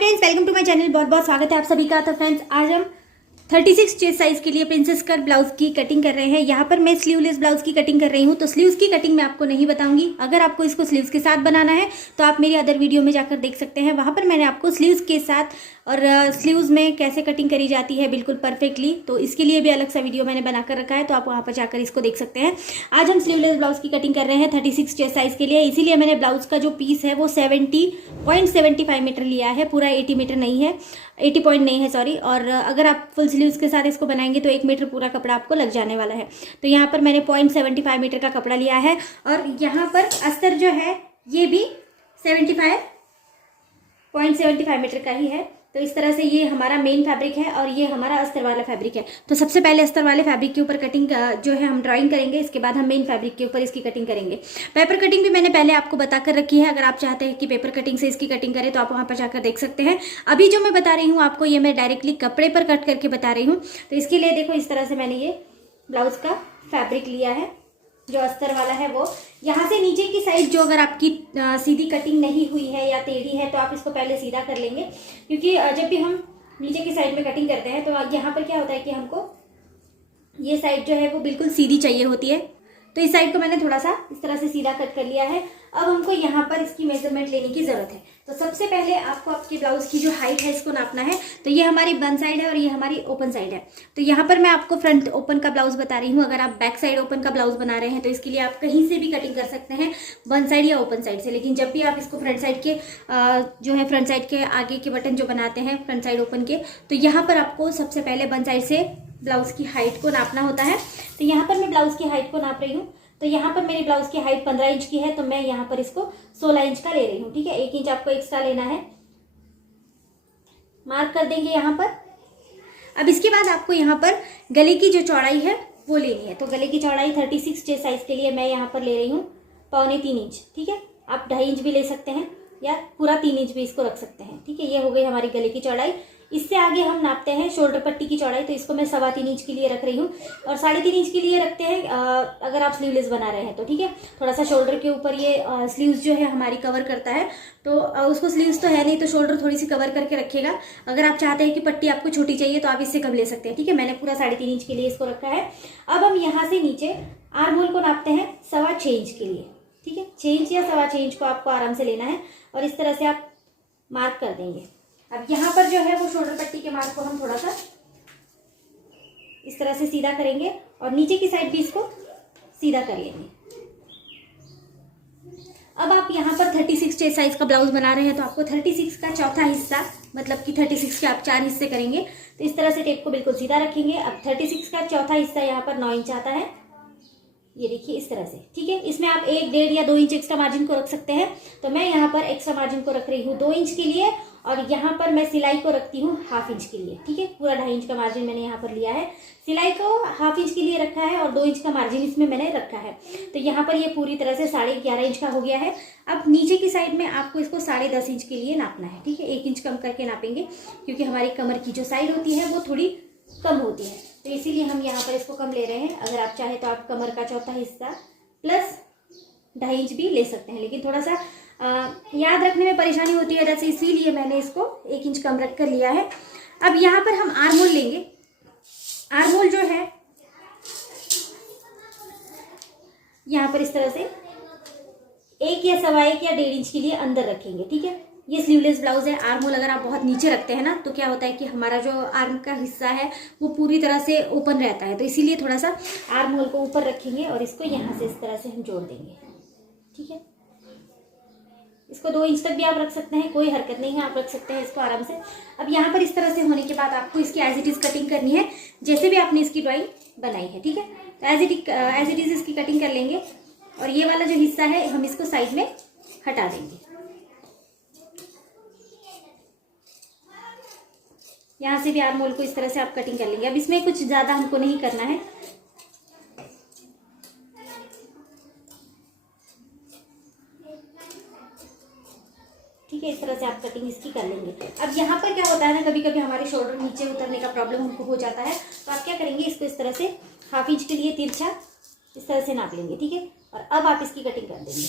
Friends, welcome to my channel. बहुत बहुत स्वागत है आप सभी का। तो फ्रेंड्स, आज हम 36 चेस्ट साइज के लिए प्रिंसेस कट ब्लाउज की कटिंग कर रहे हैं। यहाँ पर मैं स्लीवलेस ब्लाउज की कटिंग कर रही हूँ। तो स्लीव्स की कटिंग मैं आपको नहीं बताऊंगी। अगर आपको इसको स्लीव्स के साथ बनाना है तो आप मेरी अदर वीडियो में जाकर देख सकते हैं। वहाँ पर मैंने आपको स्लीव्स के साथ और स्लीव्स में कैसे कटिंग करी जाती है बिल्कुल परफेक्टली, तो इसके लिए भी अलग सा वीडियो मैंने बनाकर रखा है, तो आप वहाँ पर जाकर इसको देख सकते हैं। आज हम स्लीवलेस ब्लाउज की कटिंग कर रहे हैं 36 चेस्ट साइज के लिए। इसीलिए मैंने ब्लाउज का जो पीस है वो 70.75 मीटर लिया है, पूरा 80 मीटर नहीं है, 80 पॉइंट नहीं है, सॉरी। और अगर आप फुल स्लीव्स के साथ इसको बनाएंगे तो 1 मीटर पूरा कपड़ा आपको लग जाने वाला है। तो यहाँ पर मैंने 0.75 मीटर का कपड़ा लिया है और यहाँ पर अस्तर जो है ये भी 0.75 मीटर का ही है। तो इस तरह से ये हमारा मेन फैब्रिक है और ये हमारा अस्तर वाला फैब्रिक है। तो सबसे पहले अस्तर वाले फैब्रिक के ऊपर कटिंग जो है हम ड्राइंग करेंगे, इसके बाद हम मेन फैब्रिक के ऊपर इसकी कटिंग करेंगे। पेपर कटिंग भी मैंने पहले आपको बताकर रखी है। अगर आप चाहते हैं कि पेपर कटिंग से इसकी कटिंग करें तो आप वहाँ पर जाकर देख सकते हैं। अभी जो मैं बता रही हूँ आपको, ये मैं डायरेक्टली कपड़े पर कट करके बता रही हूँ। तो इसके लिए देखो, इस तरह से मैंने ये ब्लाउज का फैब्रिक लिया है जो अस्तर वाला है वो। यहाँ से नीचे की साइड जो अगर आपकी सीधी कटिंग नहीं हुई है या टेढ़ी है तो आप इसको पहले सीधा कर लेंगे, क्योंकि जब भी हम नीचे की साइड में कटिंग करते हैं तो यहाँ पर क्या होता है कि हमको ये साइड जो है वो बिल्कुल सीधी चाहिए होती है। तो इस साइड को मैंने थोड़ा सा इस तरह से सीधा कट कर लिया है। अब हमको यहाँ पर इसकी मेजरमेंट लेने की जरूरत है। तो सबसे पहले आपको आपके ब्लाउज की जो हाइट है इसको नापना है। तो ये हमारी बंद साइड है और ये हमारी ओपन साइड है। तो यहाँ पर मैं आपको फ्रंट ओपन का ब्लाउज बता रही हूँ। अगर आप बैक साइड ओपन का ब्लाउज बना रहे हैं तो इसके लिए आप कहीं से भी कटिंग कर सकते हैं, बंद साइड या ओपन साइड से। लेकिन जब भी आप इसको फ्रंट साइड के जो है फ्रंट साइड के आगे के बटन जो बनाते हैं फ्रंट साइड ओपन के, तो यहाँ पर आपको सबसे पहले बंद साइड से ब्लाउज की हाइट को नापना होता है। तो यहाँ पर मैं ब्लाउज की हाइट को नाप रही हूँ। तो यहाँ पर मेरी ब्लाउज की हाइट 15 इंच की है, तो मैं यहाँ पर इसको 16 इंच का ले रही हूँ। ठीक है, 1 इंच आपको एक्स्ट्रा लेना है, मार्क कर देंगे यहाँ पर। अब इसके बाद आपको यहाँ पर गले की जो चौड़ाई है वो लेनी है। तो गले की चौड़ाई 36 चेस्ट साइज के लिए मैं यहाँ पर ले रही हूँ 3.25 इंच। ठीक है, आप 2.5 इंच भी ले सकते हैं या पूरा 3 इंच भी इसको रख सकते हैं। ठीक है, ये हो गई हमारी गले की चौड़ाई। इससे आगे हम नापते हैं शोल्डर पट्टी की चौड़ाई। तो इसको मैं 3.25 इंच के लिए रख रही हूँ और 3.5 इंच के लिए रखते हैं अगर आप स्लीवलेस बना रहे हैं तो। ठीक है, थोड़ा सा शोल्डर के ऊपर ये स्लीव्स जो है हमारी कवर करता है, तो उसको स्लीव्स तो है नहीं तो शोल्डर थोड़ी सी कवर करके रखेगा। अगर आप चाहते हैं कि पट्टी आपको छोटी चाहिए तो आप इससे कम ले सकते हैं। ठीक है, मैंने पूरा 3.5 इंच के लिए इसको रखा है। अब हम यहाँ से नीचे आर्म होल को नापते हैं 6.25 इंच के लिए। ठीक है, 6 इंच या 6.25 इंच को आपको आराम से लेना है और इस तरह से आप मार्क कर देंगे। अब यहाँ पर जो है वो शोल्डर पट्टी के मार्क को हम थोड़ा सा इस तरह से सीधा करेंगे और नीचे की साइड भी इसको सीधा कर लेंगे। अब आप यहाँ पर 36 चेस्ट साइज का ब्लाउज बना रहे हैं तो आपको 36 का चौथा हिस्सा, मतलब कि 36 के आप 4 हिस्से करेंगे। तो इस तरह से टेप को बिल्कुल सीधा रखेंगे। अब 36 का चौथा हिस्सा यहाँ पर 9 इंच आता है, ये देखिए इस तरह से। ठीक है, इसमें आप 1, 1.5 या 2 इंच एक्स्ट्रा मार्जिन को रख सकते हैं। तो मैं यहाँ पर एक्स्ट्रा मार्जिन को रख रही हूँ 2 इंच के लिए और यहाँ पर मैं सिलाई को रखती हूँ 1/2 इंच के लिए। ठीक है, पूरा 2.5 इंच का मार्जिन मैंने यहाँ पर लिया है, सिलाई को 1/2 इंच के लिए रखा है और 2 इंच का मार्जिन इसमें मैंने रखा है। तो यहाँ पर ये पूरी तरह से 11.5 इंच का हो गया है। अब नीचे की साइड में आपको इसको 10.5 इंच के लिए नापना है। ठीक है, 1 इंच कम करके नापेंगे क्योंकि हमारी कमर की जो साइड होती है वो थोड़ी कम होती है, तो इसीलिए हम यहाँ पर इसको कम ले रहे हैं। अगर आप चाहे तो आप कमर का चौथा हिस्सा प्लस 2.5 इंच भी ले सकते हैं, लेकिन थोड़ा सा याद रखने में परेशानी होती है, जैसे इसीलिए मैंने इसको 1 इंच कम रख कर लिया है। अब यहाँ पर हम आर्म होल लेंगे। आर्म होल जो है यहाँ पर इस तरह से 1 या 1.25 या 1.5 इंच के लिए अंदर रखेंगे। ठीक है, ये स्लीवलेस ब्लाउज है। आर्म होल अगर आप बहुत नीचे रखते हैं ना तो क्या होता है कि हमारा जो आर्म का हिस्सा है वो पूरी तरह से ओपन रहता है, तो इसीलिए थोड़ा सा आर्म होल को ऊपर रखेंगे और इसको यहाँ से इस तरह से हम जोड़ देंगे। ठीक है, इसको 2 इंच तक भी आप रख सकते हैं, कोई हरकत नहीं है, आप रख सकते हैं इसको आराम से। अब यहाँ पर इस तरह से होने के बाद आपको इसकी एज इट इज कटिंग करनी है जैसे भी आपने इसकी ड्राइंग बनाई है। ठीक है, तो एज इट इज इसकी कटिंग कर लेंगे और ये वाला जो हिस्सा है हम इसको साइड में हटा देंगे। यहाँ से भी आर्म होल को इस तरह से आप कटिंग कर लेंगे। अब इसमें कुछ ज्यादा हमको नहीं करना है। ठीक है, इस तरह से आप कटिंग इसकी कर लेंगे। अब यहाँ पर क्या होता है ना, कभी कभी हमारे शोल्डर नीचे उतरने का प्रॉब्लम हमको हो जाता है, तो आप क्या करेंगे, इसको इस तरह से 1/2 इंच के लिए तिरछा इस तरह से नाप लेंगे। ठीक है, और अब आप इसकी कटिंग कर देंगे।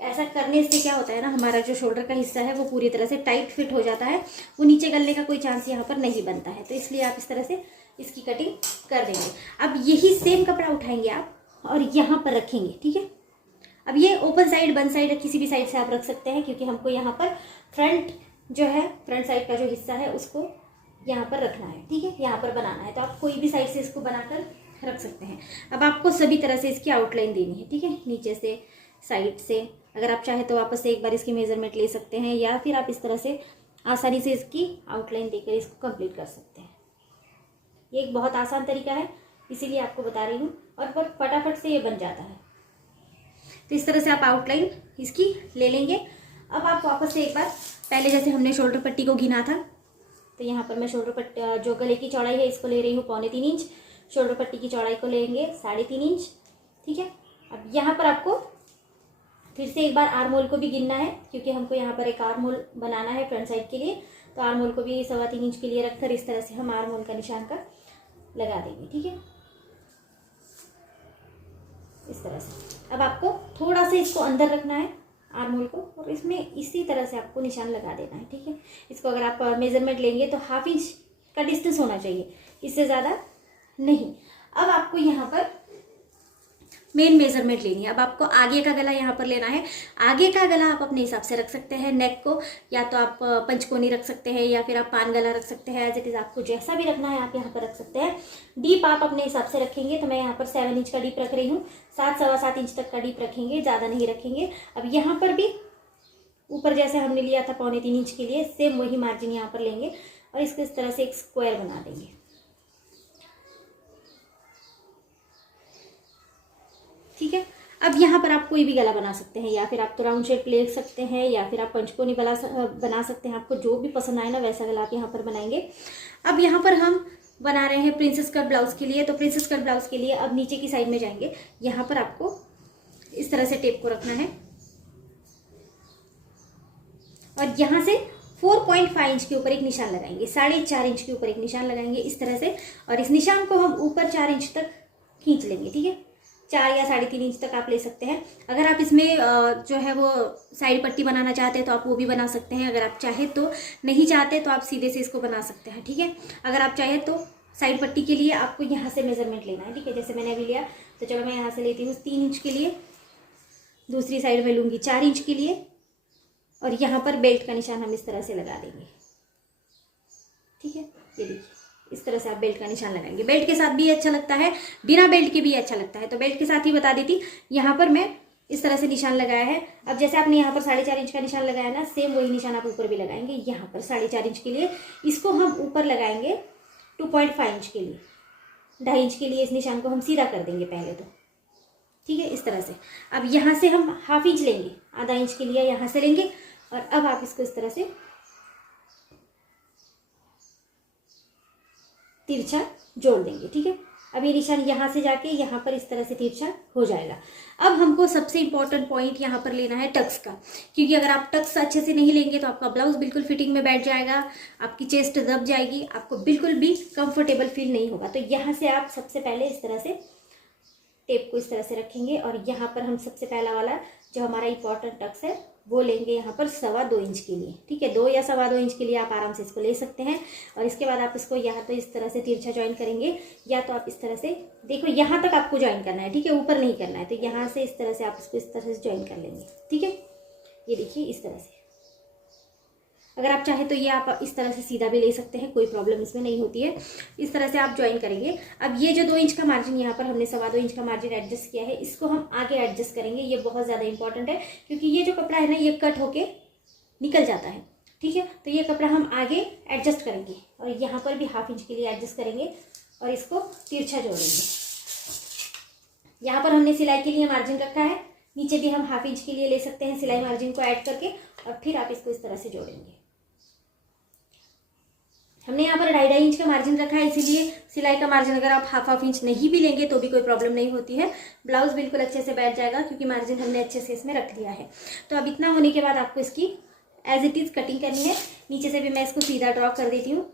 ऐसा करने से क्या होता है ना, हमारा जो शोल्डर का हिस्सा है वो पूरी तरह से टाइट फिट हो जाता है, वो नीचे गलने का कोई चांस यहाँ पर नहीं बनता है। तो इसलिए आप इस तरह से इसकी कटिंग कर देंगे। अब यही सेम कपड़ा उठाएंगे आप और यहाँ पर रखेंगे, ठीक है। अब ये ओपन साइड, बंद साइड, किसी भी साइड से आप रख सकते हैं, क्योंकि हमको यहाँ पर फ्रंट जो है, फ्रंट साइड का जो हिस्सा है उसको यहाँ पर रखना है, ठीक है, यहाँ पर बनाना है। तो आप कोई भी साइड से इसको बनाकर रख सकते हैं। अब आपको सभी तरह से इसकी आउटलाइन देनी है, ठीक है, नीचे से, साइड से। अगर आप चाहे तो वापस से एक बार इसकी मेजरमेंट ले सकते हैं, या फिर आप इस तरह से आसानी से इसकी आउटलाइन देकर इसको कंप्लीट कर सकते हैं। ये एक बहुत आसान तरीका है, इसीलिए आपको बता रही हूँ, और फटाफट से ये बन जाता है। तो इस तरह से आप आउटलाइन इसकी ले लेंगे। अब आप वापस से एक बार, पहले जैसे हमने शोल्डर पट्टी को गिना था, तो यहाँ पर मैं शोल्डर पट्टी, जो गले की चौड़ाई है इसको ले रही हूँ 3.25 इंच, शोल्डर पट्टी की चौड़ाई को लेंगे 3.5 इंच, ठीक है। अब यहाँ पर आपको फिर से एक बार आर्म होल को भी गिनना है, क्योंकि हमको यहाँ पर एक आर्म होल बनाना है फ्रंट साइड के लिए। तो आर्म होल को भी 3.25 इंच के लिए रखकर इस तरह से हम आर्म होल का निशान का लगा देंगे, ठीक है, इस तरह से। अब आपको थोड़ा सा इसको अंदर रखना है आर्म होल को, और इसमें इसी तरह से आपको निशान लगा देना है, ठीक है। इसको अगर आप मेजरमेंट लेंगे तो 1/2 इंच का डिस्टेंस होना चाहिए, इससे ज़्यादा नहीं। अब आपको यहाँ पर मेन मेजरमेंट लेनी है। अब आपको आगे का गला यहाँ पर लेना है। आगे का गला आप अपने हिसाब से रख सकते हैं, नेक को या तो आप पंचकोनी रख सकते हैं, या फिर आप पान गला रख सकते हैं। एज इट इज़ आपको जैसा भी रखना है आप यहाँ पर रख सकते हैं। डीप आप अपने हिसाब से रखेंगे, तो मैं यहाँ पर 7 इंच का डीप रख रही हूँ। 7-7.25 इंच तक का डीप रखेंगे, ज़्यादा नहीं रखेंगे। अब यहाँ पर भी ऊपर जैसे हमने लिया था 3.25 इंच के लिए, सेम वही मार्जिन यहाँ पर लेंगे और इसको इस तरह से एक स्क्वायर बना देंगे, ठीक है। अब यहाँ पर आप कोई भी गला बना सकते हैं, या फिर आप तो राउंड शेप ले सकते हैं, या फिर आप पंचकोनी बना सकते हैं। आपको जो भी पसंद आए ना वैसा गला आप यहाँ पर बनाएंगे। अब यहाँ पर हम बना रहे हैं प्रिंसेस कट ब्लाउज के लिए। तो प्रिंसेस कट ब्लाउज के लिए अब नीचे की साइड में जाएंगे। यहाँ पर आपको इस तरह से टेप को रखना है और यहाँ से 4.5 इंच के ऊपर एक निशान लगाएंगे, 4.5 इंच के ऊपर एक निशान लगाएंगे इस तरह से, और इस निशान को हम ऊपर 4 इंच तक खींच लेंगे, ठीक है। 4 या 3.5 इंच तक आप ले सकते हैं। अगर आप इसमें जो है वो साइड पट्टी बनाना चाहते हैं तो आप वो भी बना सकते हैं। अगर आप चाहे तो, नहीं चाहते तो आप सीधे से इसको बना सकते हैं, ठीक है। अगर आप चाहे तो साइड पट्टी के लिए आपको यहाँ से मेजरमेंट लेना है, ठीक है। जैसे मैंने अभी लिया, तो चलो मैं यहाँ से लेती हूँ 3 इंच के लिए, दूसरी साइड में लूँगी 4 इंच के लिए, और यहाँ पर बेल्ट का निशान हम इस तरह से लगा देंगे, ठीक है। ये देखिए, इस तरह से आप बेल्ट का निशान लगाएंगे। बेल्ट के साथ भी अच्छा लगता है, बिना बेल्ट के भी अच्छा लगता है, तो बेल्ट के साथ ही बता देती। यहाँ पर मैं इस तरह से निशान लगाया है। अब जैसे आपने यहाँ पर 4.5 इंच का निशान लगाया ना, सेम वही निशान आप ऊपर भी लगाएंगे। यहाँ पर 4.5 इंच के लिए इसको हम ऊपर लगाएंगे 2.5 इंच के लिए, 2.5 इंच के लिए इस निशान को हम सीधा कर देंगे पहले तो, ठीक है, इस तरह से। अब यहाँ से हम 1/2 इंच लेंगे, आधा इंच के लिए यहाँ से लेंगे, और अब आप इसको इस तरह से तिरछा जोड़ देंगे, ठीक है। अब ये निशान यहाँ से जाके यहाँ पर इस तरह से तिरछा हो जाएगा। अब हमको सबसे इंपॉर्टेंट पॉइंट यहाँ पर लेना है टक्स का, क्योंकि अगर आप टक्स अच्छे से नहीं लेंगे तो आपका ब्लाउज बिल्कुल फिटिंग में बैठ जाएगा, आपकी चेस्ट दब जाएगी, आपको बिल्कुल भी कंफर्टेबल फील नहीं होगा। तो यहाँ से आप सबसे पहले इस तरह से टेप को इस तरह से रखेंगे, और यहाँ पर हम सबसे पहला वाला जो हमारा इंपॉर्टेंट टक्स है वो लेंगे यहाँ पर 2.25 इंच के लिए, ठीक है। 2 या 2.25 इंच के लिए आप आराम से इसको ले सकते हैं। और इसके बाद आप इसको यहाँ तो इस तरह से तिरछा ज्वाइन करेंगे, या तो आप इस तरह से, देखो यहाँ तक आपको ज्वाइन करना है, ठीक है, ऊपर नहीं करना है। तो यहाँ से इस तरह से आप इसको इस तरह से ज्वाइन कर लेंगे, ठीक है। ये देखिए इस तरह से। अगर आप चाहे तो ये आप इस तरह से सीधा भी ले सकते हैं, कोई प्रॉब्लम इसमें नहीं होती है। इस तरह से आप ज्वाइन करेंगे। अब ये जो 2 इंच का मार्जिन यहाँ पर हमने 2.25 इंच का मार्जिन एडजस्ट किया है, इसको हम आगे एडजस्ट करेंगे। ये बहुत ज़्यादा इंपॉर्टेंट है, क्योंकि ये जो कपड़ा है ना ये कट होके निकल जाता है, ठीक है। तो ये कपड़ा हम आगे एडजस्ट करेंगे, और यहाँ पर भी 1/2 इंच के लिए एडजस्ट करेंगे और इसको तिरछा जोड़ेंगे। यहाँ पर हमने सिलाई के लिए मार्जिन रखा है, नीचे भी हम 1/2 इंच के लिए ले सकते हैं सिलाई मार्जिन को ऐड करके, और फिर आप इसको इस तरह से जोड़ेंगे। हमने यहाँ पर 2.5 इंच का मार्जिन रखा है, इसीलिए सिलाई का मार्जिन अगर आप 1/2 इंच नहीं भी लेंगे तो भी कोई प्रॉब्लम नहीं होती है। ब्लाउज बिल्कुल अच्छे से बैठ जाएगा, क्योंकि मार्जिन हमने अच्छे से इसमें रख दिया है। तो अब इतना होने के बाद आपको इसकी एज इट इज़ कटिंग करनी है। नीचे से भी मैं इसको सीधा ड्रॉ कर देती हूँ,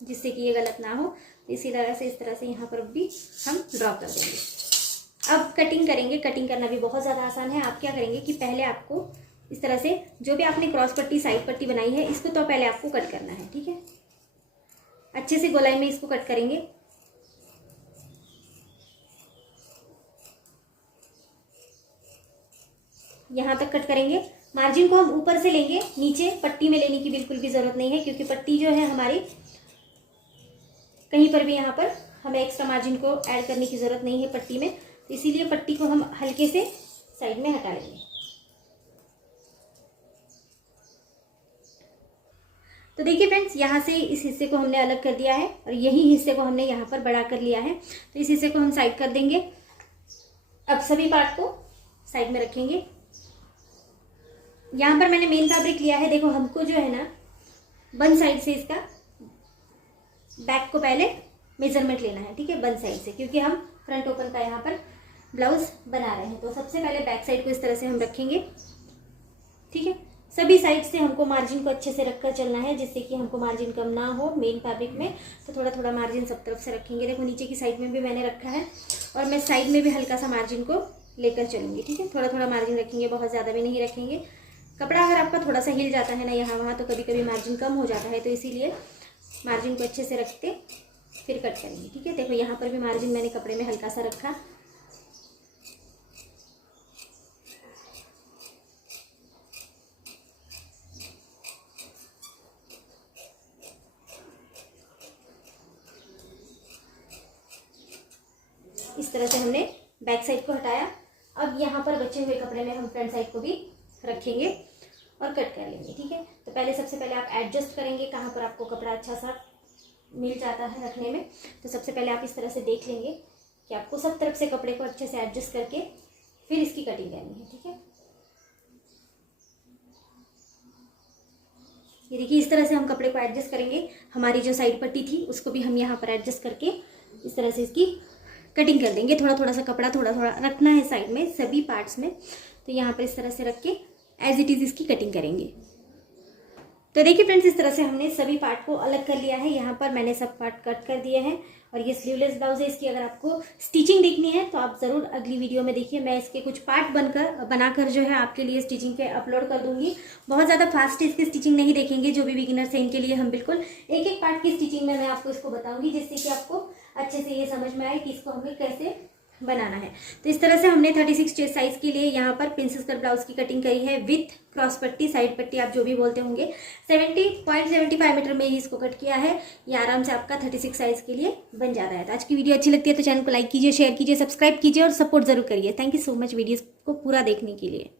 जिससे कि ये गलत ना हो। इसी तरह से इस तरह से यहाँ पर भी हम ड्रॉ कर देंगे। अब कटिंग करेंगे। कटिंग करना भी बहुत ज़्यादा आसान है। आप क्या करेंगे कि पहले आपको इस तरह से जो भी आपने क्रॉस पट्टी साइड पट्टी बनाई है इसको तो पहले आपको कट करना है, ठीक है। अच्छे से गोलाई में इसको कट करेंगे। यहाँ तक कट करेंगे। मार्जिन को हम ऊपर से लेंगे, नीचे पट्टी में लेने की बिल्कुल भी ज़रूरत नहीं है, क्योंकि पट्टी जो है हमारी कहीं पर भी यहाँ पर हमें एक्स्ट्रा मार्जिन को ऐड करने की ज़रूरत नहीं है पट्टी में, तो इसीलिए पट्टी को हम हल्के से साइड में हटा लेंगे। तो देखिए फ्रेंड्स, यहाँ से इस हिस्से को हमने अलग कर दिया है और यही हिस्से को हमने यहाँ पर बड़ा कर लिया है, तो इस हिस्से को हम साइड कर देंगे। अब सभी पार्ट को साइड में रखेंगे। यहाँ पर मैंने मेन फैब्रिक लिया है। देखो, हमको जो है ना वन साइड से इसका बैक को पहले मेजरमेंट लेना है, ठीक है, वन साइड से, क्योंकि हम फ्रंट ओपन का यहाँ पर ब्लाउज बना रहे हैं। तो सबसे पहले बैक साइड को इस तरह से हम रखेंगे, ठीक है। सभी साइड से हमको मार्जिन को अच्छे से रखकर चलना है, जिससे कि हमको मार्जिन कम ना हो मेन फैब्रिक में। तो थोड़ा थोड़ा मार्जिन सब तरफ से रखेंगे। देखो, नीचे की साइड में भी मैंने रखा है और मैं साइड में भी हल्का सा मार्जिन को लेकर चलूंगी, ठीक है। थोड़ा थोड़ा मार्जिन रखेंगे, बहुत ज़्यादा भी नहीं रखेंगे। कपड़ा अगर आपका थोड़ा सा हिल जाता है ना यहाँ वहाँ, तो कभी कभी मार्जिन कम हो जाता है, तो इसीलिए मार्जिन को अच्छे से रखते फिर कट करेंगे, ठीक है। देखो, यहाँ पर भी मार्जिन मैंने कपड़े में हल्का सा रखा। इस तरह से हमने बैक साइड को हटाया। अब यहाँ पर बचे हुए कपड़े में हम फ्रंट साइड को भी रखेंगे और कट कर लेंगे, ठीक है। तो पहले सबसे पहले आप एडजस्ट करेंगे कहाँ पर आपको कपड़ा अच्छा सा मिल जाता है रखने में। तो सबसे पहले आप इस तरह से देख लेंगे कि आपको सब तरफ से कपड़े को अच्छे से एडजस्ट करके फिर इसकी कटिंग करनी है, ठीक है। ये देखिए, इस तरह से हम कपड़े को एडजस्ट करेंगे। हमारी जो साइड पट्टी थी उसको भी हम यहाँ पर एडजस्ट करके इस तरह से इसकी कटिंग कर देंगे। थोड़ा थोड़ा सा कपड़ा थोड़ा थोड़ा रखना है साइड में सभी पार्ट्स में। तो यहाँ पर इस तरह से रख के एज इट इज़ इसकी कटिंग करेंगे। तो देखिए फ्रेंड्स, इस तरह से हमने सभी पार्ट को अलग कर लिया है। यहाँ पर मैंने सब पार्ट कट कर दिए हैं और ये स्लीवलेस ब्लाउज है। इसकी अगर आपको स्टिचिंग देखनी है तो आप ज़रूर अगली वीडियो में देखिए। मैं इसके कुछ पार्ट बनाकर जो है आपके लिए स्टिचिंग पे अपलोड कर दूंगी। बहुत ज़्यादा फास्ट इसकी स्टिचिंग नहीं देखेंगे। जो भी बिगिनर्स हैं इनके लिए हम बिल्कुल एक एक पार्ट की स्टिचिंग में मैं आपको इसको बताऊँगी, जिससे कि आपको अच्छे से ये समझ में आए कि इसको हमें कैसे बनाना है। तो इस तरह से हमने 36 चेस्ट साइज के लिए यहाँ पर प्रिंसेस कट ब्लाउज की कटिंग करी है विथ क्रॉस पट्टी, साइड पट्टी, आप जो भी बोलते होंगे। 70.75 मीटर में ही इसको कट किया है। ये आराम से आपका 36 साइज के लिए बन जाता है। तो आज की वीडियो अच्छी लगती है तो चैनल को लाइक कीजिए, शेयर कीजिए, सब्सक्राइब कीजिए और सपोर्ट जरूर करिए। Thank you so much videos को पूरा देखने के लिए।